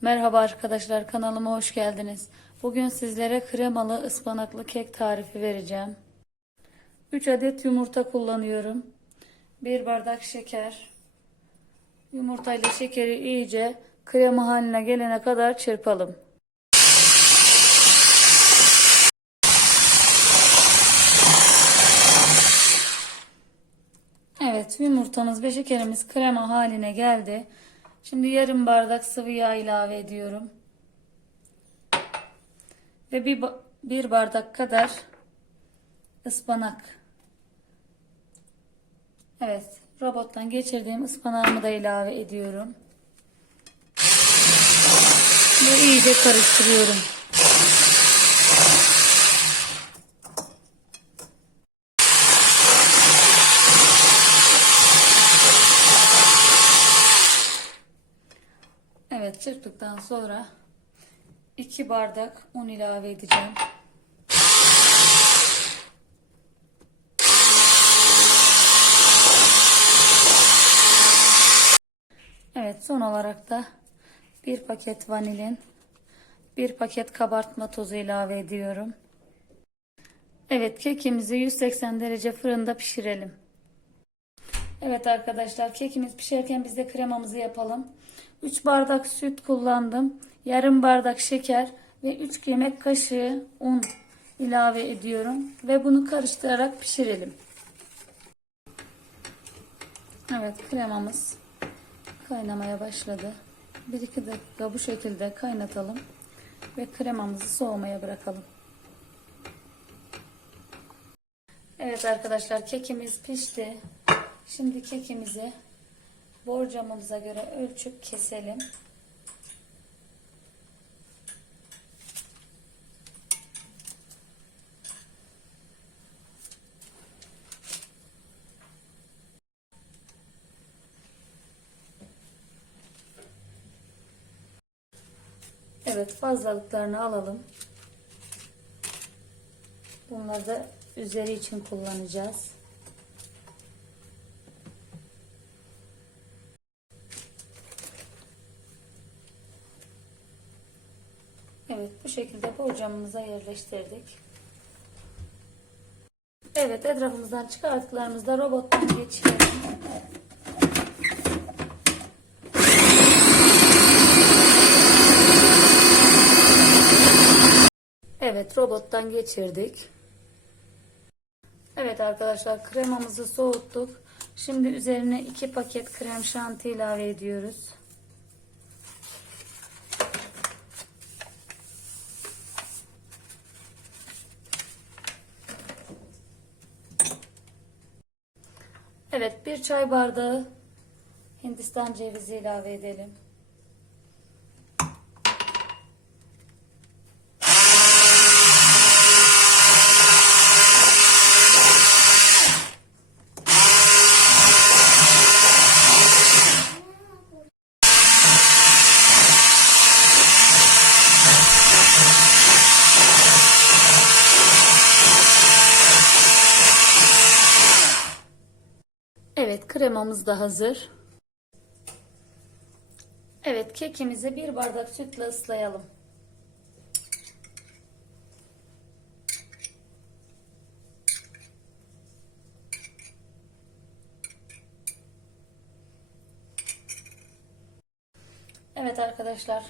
Merhaba arkadaşlar kanalıma hoş geldiniz. Bugün sizlere kremalı ıspanaklı kek tarifi vereceğim. 3 adet yumurta kullanıyorum. 1 bardak şeker. Yumurtayla şekeri iyice krema haline gelene kadar çırpalım. Evet yumurtamız ve şekerimiz krema haline geldi. Şimdi yarım bardak sıvı yağ ilave ediyorum. Ve bir, bir bardak kadar ıspanak. Evet robottan geçirdiğim ıspanağımı da ilave ediyorum. Ve iyice karıştırıyorum. Evet çırptıktan sonra 2 bardak un ilave edeceğim. Evet son olarak da bir paket vanilin, bir paket kabartma tozu ilave ediyorum. Evet kekimizi 180 derece fırında pişirelim. Evet arkadaşlar kekimiz pişerken biz de kremamızı yapalım. 3 bardak süt kullandım. Yarım bardak şeker ve 3 yemek kaşığı un ilave ediyorum. Ve bunu karıştırarak pişirelim. Evet kremamız kaynamaya başladı. 1-2 dakika bu şekilde kaynatalım. Ve kremamızı soğumaya bırakalım. Evet arkadaşlar kekimiz pişti. Şimdi kekimizi borcamımıza göre ölçüp keselim. Evet fazlalıklarını alalım. Bunları da üzeri için kullanacağız. Evet bu şekilde borcamımıza yerleştirdik. Evet etrafımızdan çıkarttıklarımızı da robottan geçirelim. Evet robottan geçirdik. Evet arkadaşlar kremamızı soğuttuk. Şimdi üzerine iki paket krem şanti ilave ediyoruz. Evet bir çay bardağı Hindistan cevizi ilave edelim. Evet kremamız da hazır. Evet kekimizi bir bardak sütle ıslayalım. Evet arkadaşlar.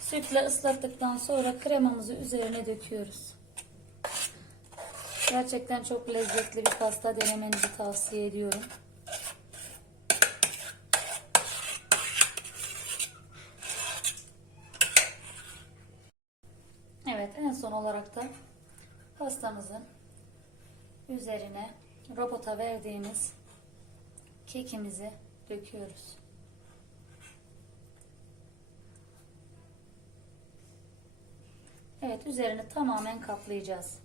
Sütle ıslattıktan sonra kremamızı üzerine döküyoruz. Gerçekten çok lezzetli bir pasta denemenizi tavsiye ediyorum. Evet en son olarak da pastamızın üzerine robota verdiğimiz kekimizi döküyoruz. Evet üzerini tamamen kaplayacağız.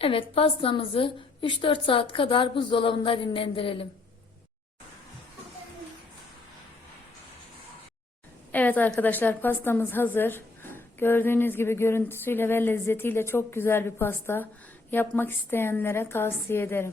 Evet pastamızı 3-4 saat kadar buzdolabında dinlendirelim. Evet arkadaşlar pastamız hazır. Gördüğünüz gibi görüntüsüyle ve lezzetiyle çok güzel bir pasta. Yapmak isteyenlere tavsiye ederim.